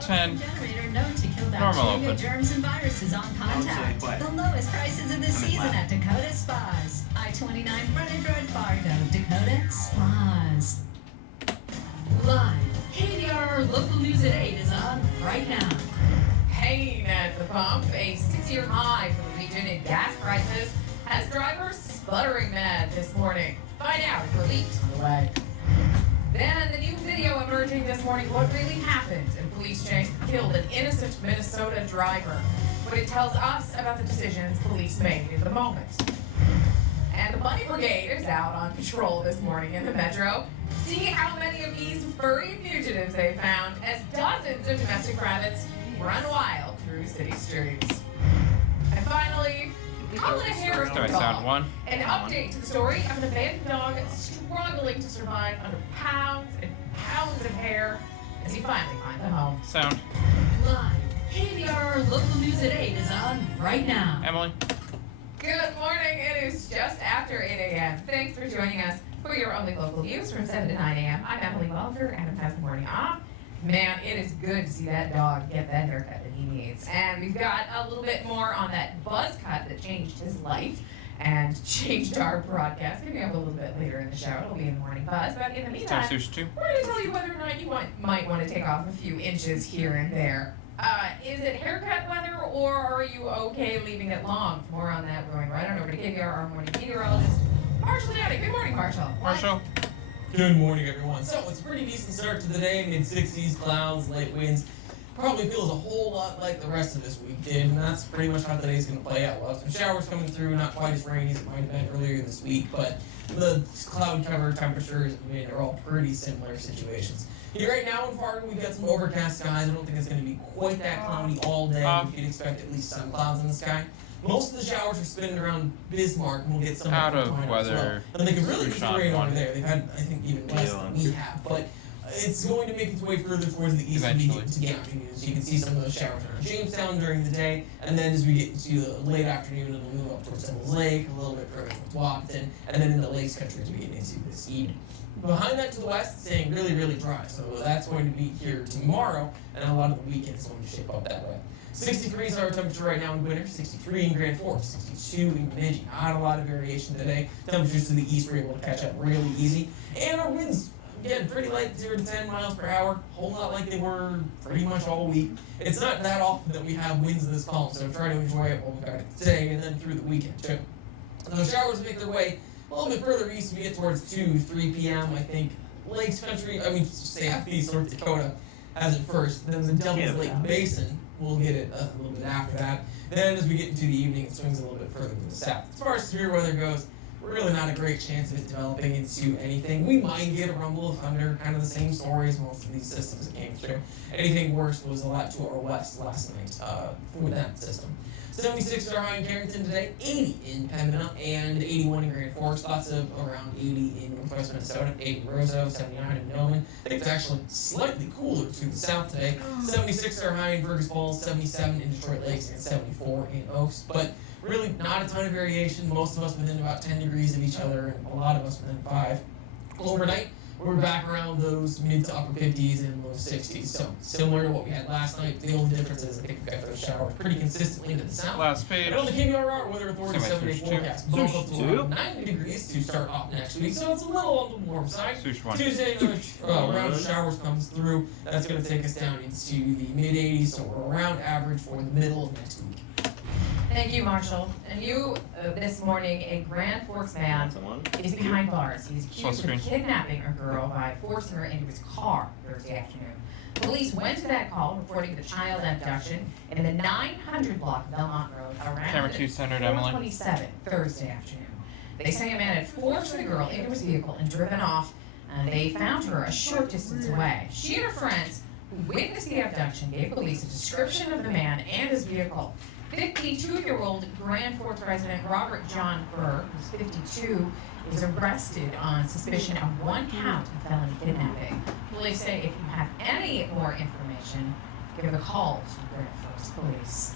10. Generator known to kill Normal bacteria, open. germs, and viruses on contact. The lowest prices of the season at Dakota Spas. I-29 frontage road, Fargo. Dakota Spas. Live. KVR Local News at 8 is on right now. Pain at the pump, a 6-year high for the region in gas prices, has drivers sputtering mad this morning. Find out if relief's on the way. Then the new video emerging this morning, what really happened in police chase that killed an innocent Minnesota driver. What it tells us about the decisions police made in the moment. And the Bunny Brigade is out on patrol this morning in the metro. See how many of these furry fugitives they found as dozens of domestic rabbits run wild through city streets. And finally, call it a hair Do I sound one? An update to the story of an abandoned dog struggling to survive under pounds and pounds of hair as he finally finds a home. Sound. Live. KVR Local News at 8 is on right now. Emily? Good morning. It is just after 8 a.m. Thanks for joining us for your only local news from 7 to 9 a.m. I'm Emily Welker. Adam has the morning off. Man, it is good to see that dog get that haircut that he needs. And we've got a little bit more on that buzz cut that changed his life and changed our broadcast. Coming up a little bit later in the show. It'll be in the morning buzz. But in the meantime, Sushi too. we're going to tell you whether or not you might want to take off a few inches here and there. Is it haircut weather, or are you okay leaving it long? More on that going right on over to KVR, our morning meteorologist, Marshall Downey. Good morning, Marshall. Marshall? Good morning, everyone. So it's a pretty decent start to the day. Mid-60s, clouds, light winds. Probably feels a whole lot like the rest of this week did, and that's pretty much how today's going to play out. We'll have some showers coming through, not quite as rainy as it might have been earlier this week, but the cloud cover, temperatures, I mean, are all pretty similar situations. Here right now in Fargo, we've got some overcast skies. I don't think it's going to be quite that cloudy all day. You can expect at least some clouds in the sky. Most of the showers are spinning around Bismarck, and we'll get some Out of as weather. well. And they can really get some rain One. over there. They've had, I think, even less than we have, but it's going to make its way further towards the east Eventually. to the afternoon. So you can see some of those showers around Jamestown during the day, and then as we get into the late afternoon, it'll move up towards Devil's Lake, a little bit further towards Wappington, and then into Lakes Country as we get into this evening. Behind that to the west, it's staying really, really dry. So that's going to be here tomorrow, and a lot of the weekend is going to shape up that way. 60 degrees our temperature right now in Winter, 63 in Grand Forks, 62 in Bemidji. Not a lot of variation today. Temperatures to the east were able to catch up really easy. And our winds, again, pretty light, 0 to 10 miles per hour. A whole lot like they were pretty much all week. It's not that often that we have winds in this column, so try to enjoy it while we've got it today and then through the weekend, too. Those showers make their way a little bit further east. We get towards 2, 3 p.m., I think. Lakes Country, Southeast North Dakota has it first. Then the Devil's Lake Basin will get it a little bit after that. Then as we get into the evening, it swings a little bit further to the south. As far as severe weather goes, really not a great chance of it developing into anything. We might get a rumble of thunder, kind of the same story as most of these systems that came through. Anything worse was a lot to our west last night for that system. 76 are high in Carrington today, 80 in Pembina, and 81 in Grand Forks. Lots of around 80 in northwest Minnesota, 80 in Roseau, 79 in Nolan. I think it's actually slightly cooler to the south today. 76 are high in Fergus Falls, 77 in Detroit Lakes, and 74 in Oaks. But really not a ton of variation. Most of us within about 10 degrees of each other, and a lot of us within 5. Overnight, we're back around those mid to upper 50s and low 60s. So similar to what we had last night. The only difference is I think we've got those showers pretty consistently to the south. Last page. And on the KVR Weather Authority Semi 7-day sushi forecast, bump up to around 90 degrees to start off next week. So it's a little on the warm side. Sushi one. Tuesday, another round of showers comes through. That's going to take us down into the mid 80s. So we're around average for the middle of next week. Thank you, Marshall. And you, this morning, a Grand Forks man is behind bars. He's accused of kidnapping a girl by forcing her into his car Thursday afternoon. Police went to that call reporting the child abduction in the 900 block of Belmont Road Camera around 2 centered, Emily. 4:27 Thursday afternoon. They say a man had forced the girl into his vehicle and driven off, and they found her a short distance away. She and her friends who witnessed the abduction gave police a description of the man and his vehicle. 52-year-old Grand Forks resident Robert John Burr, who's 52, is arrested on suspicion of 1 count of felony kidnapping. Police say if you have any more information, give a call to Grand Forks Police.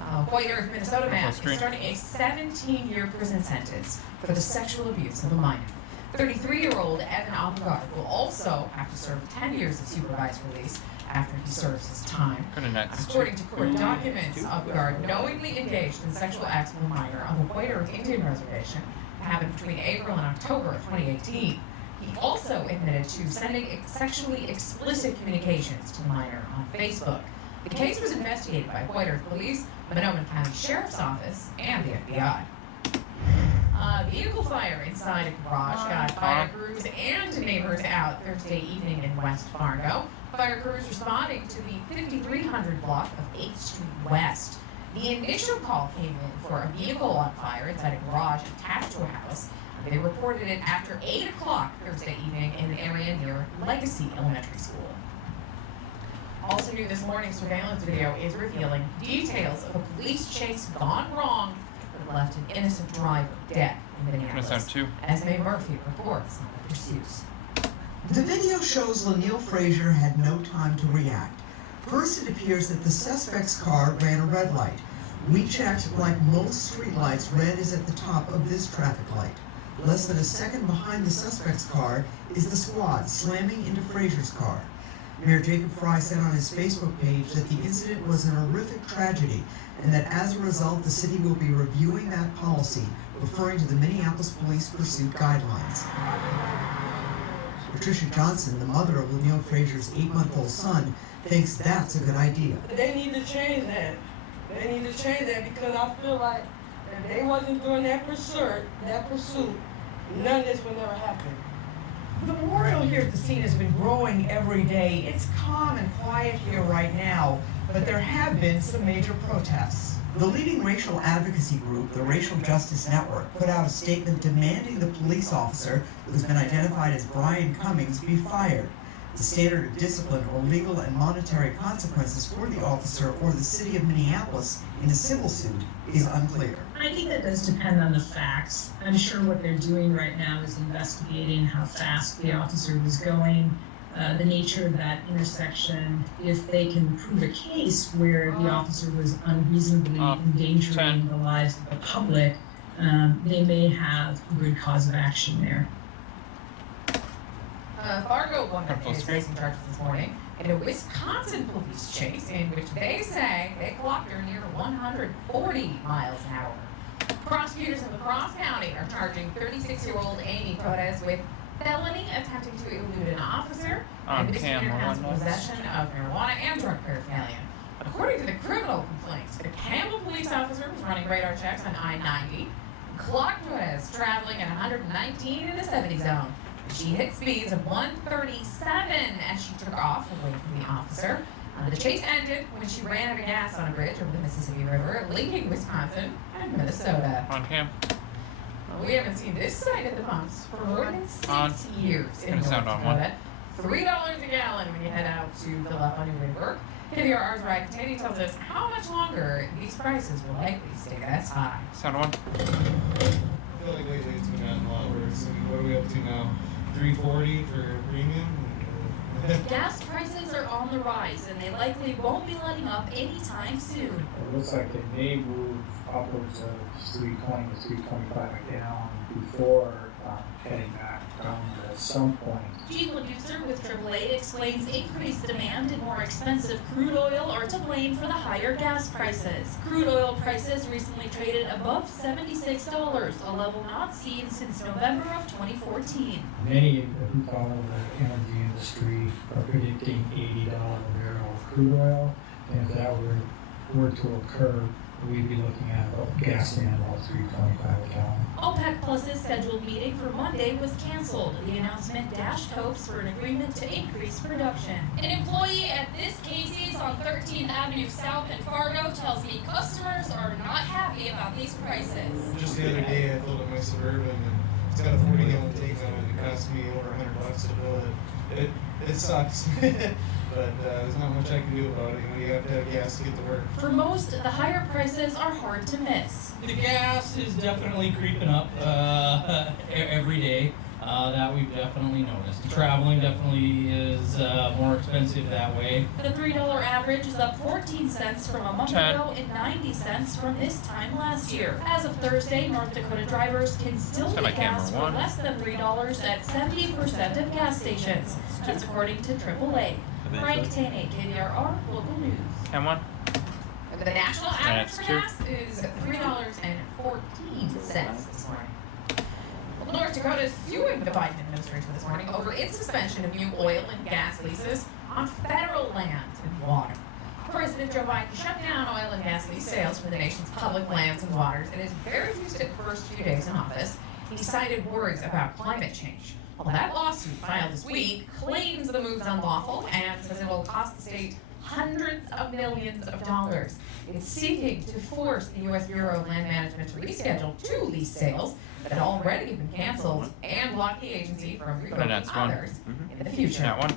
Hoyt Earth, Minnesota man is starting a 17-year prison sentence for the sexual abuse of a minor. 33-year-old Evan Oppegaard will also have to serve 10 years of supervised release after he serves his time. According to court documents, Oppegaard knowingly engaged in sexual acts with a minor on the White Earth Indian Reservation. It happened between April and October of 2018. He also admitted to sending sexually explicit communications to the minor on Facebook. The case was investigated by White Earth Police, Mahnomen County Sheriff's Office, and the FBI. A vehicle fire inside a garage got fire crews and neighbors out Thursday evening in West Fargo. Fire crews responding to the 5300 block of 8th Street West. The initial call came in for a vehicle on fire inside a garage attached to a house. They reported it after 8 o'clock Thursday evening in an area near Legacy Elementary School. Also new this morning, surveillance video is revealing details of a police chase gone wrong that left an innocent driver dead in Minneapolis. As May Murphy reports on the pursuits. The video shows Lanille Frazier had no time to react. First, it appears that the suspect's car ran a red light. We checked, like most streetlights, red is at the top of this traffic light. Less than a second behind the suspect's car is the squad slamming into Frazier's car. Mayor Jacob Fry said on his Facebook page that the incident was an horrific tragedy and that as a result the city will be reviewing that policy, referring to the Minneapolis Police Pursuit Guidelines. Patricia Johnson, the mother of Lanille Frazier's 8-month-old son, thinks that's a good idea. They need to change that. They need to change that because I feel like if they wasn't doing that pursuit, none of this would never happen. The memorial here at the scene has been growing every day. It's calm and quiet here right now, but there have been some major protests. The leading racial advocacy group, the Racial Justice Network, put out a statement demanding the police officer, who has been identified as Brian Cummings, be fired. The standard of discipline or legal and monetary consequences for the officer or the city of Minneapolis in a civil suit is unclear. I think that does depend on the facts. I'm sure what they're doing right now is investigating how fast the officer was going, the nature of that intersection. If they can prove a case where the officer was unreasonably endangering the lives of the public, they may have a good cause of action there. Fargo woman is facing charges this morning in a Wisconsin police chase in which they say they clocked her near 140 miles an hour. Prosecutors in La Crosse County are charging 36-year-old Amy Perez with felony attempting to elude an officer and misdemeanor counts of possession of marijuana and drug paraphernalia. According to the criminal complaints, the Campbell police officer was running radar checks on I-90 and clocked Perez traveling at 119 in the 70 zone. She hit speeds of 137 as she took off away from the officer. The chase ended when she ran out of gas on a bridge over the Mississippi River, linking Wisconsin and Minnesota. On cam. We haven't seen this side of the pumps for more than 6 years in North sound on Dakota. $3 a gallon when you head out to fill up on your way to work. KVRR's Ryan Katani tells us how much longer these prices will likely stay this high. Sound on. I feel like lately it's been gotten a lot worse. I mean, what are we up to now? $3.40 for premium? Gas prices are on the rise, and they likely won't be letting up anytime soon. It looks like they may move upwards of $3.20 to $3.25 a gallon before heading back down at some point. Gene Leducer with AAA explains increased demand and more expensive crude oil are to blame for the higher gas prices. Crude oil prices recently traded above $76, a level not seen since November of 2014. Many who follow the energy industry are predicting $80 a barrel of crude oil, and if that were to occur, we'd be looking at gasoline about $3.25 a gallon. OPEC Plus's scheduled meeting for Monday was canceled. The announcement dashed hopes for an agreement to increase production. An employee at this Casey's on 13th Avenue South in Fargo tells me customers are not happy about these prices. Just the other day I filled up my Suburban and it's got a 40-gallon tank on it. It cost me over $100 to fill it. It sucks. But there's not much I can do about it. You have to have gas to get to work. For most, the higher prices are hard to miss. The gas is definitely creeping up every day. that we've definitely noticed. Traveling definitely is more expensive that way. The $3 average is up 14 cents from a month ago and 90 cents from this time last year. As of Thursday, North Dakota drivers can still get gas for less than $3 at 70% of gas stations. That's according to AAA. Frank Taney, KVRR Local News. And one. The national average for gas is $3.14 this morning. Well, North Dakota is suing the Biden administration this morning over its suspension of new oil and gas leases on federal land and water. President Joe Biden shut down oil and gas lease sales for the nation's public lands and waters in his very first few days in office. He cited worries about climate change. Well, that lawsuit filed this week claims the move's unlawful and says it will cost the state hundreds of millions of dollars. It's seeking to force the U.S. Bureau of Land Management to reschedule 2 lease sales that had already been canceled and block the agency from revoking others in the future. That one.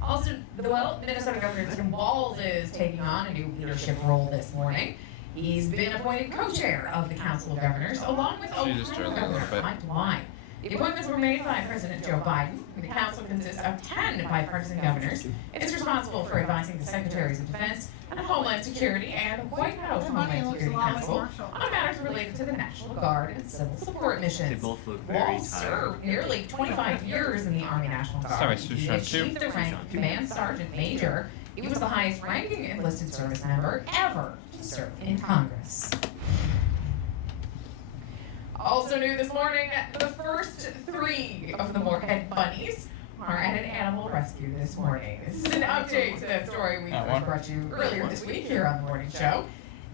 Also, Minnesota Governor Tim Walz is taking on a new leadership role this morning. He's been appointed co-chair of the Council of Governors, along with Ohio Governor Mike DeWine. The appointments were made by President Joe Biden. The council consists of 10 bipartisan governors. It is responsible for advising the Secretaries of Defense and Homeland Security and the White House Homeland Security Council on matters related to the National Guard and civil support missions. They both look very Walz tired. served nearly 25 years in the Army National Guard. Sorry, He Sushan, achieved the rank of Command Sergeant Major. He was the highest-ranking enlisted service member ever to serve in Congress. Also new this morning, the first 3 of the Moorhead bunnies are at an animal rescue this morning. This is an update to that story we brought you earlier this week here on the morning show.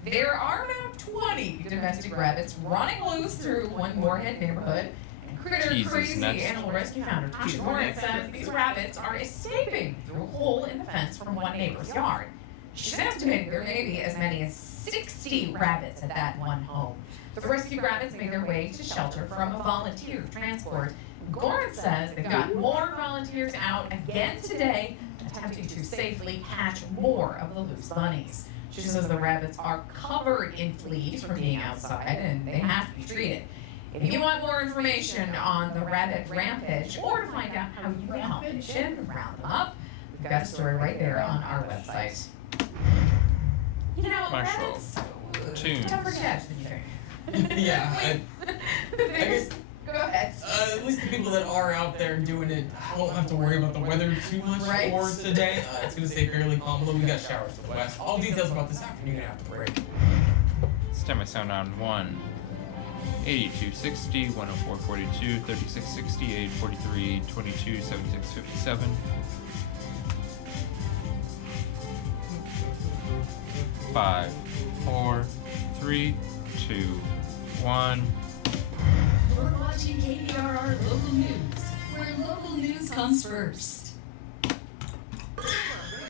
There are about 20 domestic rabbits running loose through one Moorhead neighborhood. And Critter Crazy Animal Rescue founder Tasha Morin says these rabbits are escaping through a hole in the fence from one neighbor's yard. She's estimating there may be as many as 60 rabbits at that one home. The rescue rabbits made their way to shelter from a volunteer transport. Gorin says they've got more volunteers out again today, attempting to safely catch more of the loose bunnies. She says the rabbits are covered in fleas from being outside and they have to be treated. If you want more information on the rabbit rampage or to find out how you can help finish it and round them up, we've got a story right there on our website. You know, rabbits tougher to catch than you think. Yeah, I guess. Go ahead. At least the people that are out there doing it don't have to worry about the weather too much for today. It's going to stay fairly calm, although we got showers to the west. All details about this afternoon after the break. Stem my sound on 1. 8260, 10442, 3660, 843, 22, 7657. 5, 4, 3, 2, 1. You're watching KVRR Local News, where local news comes first.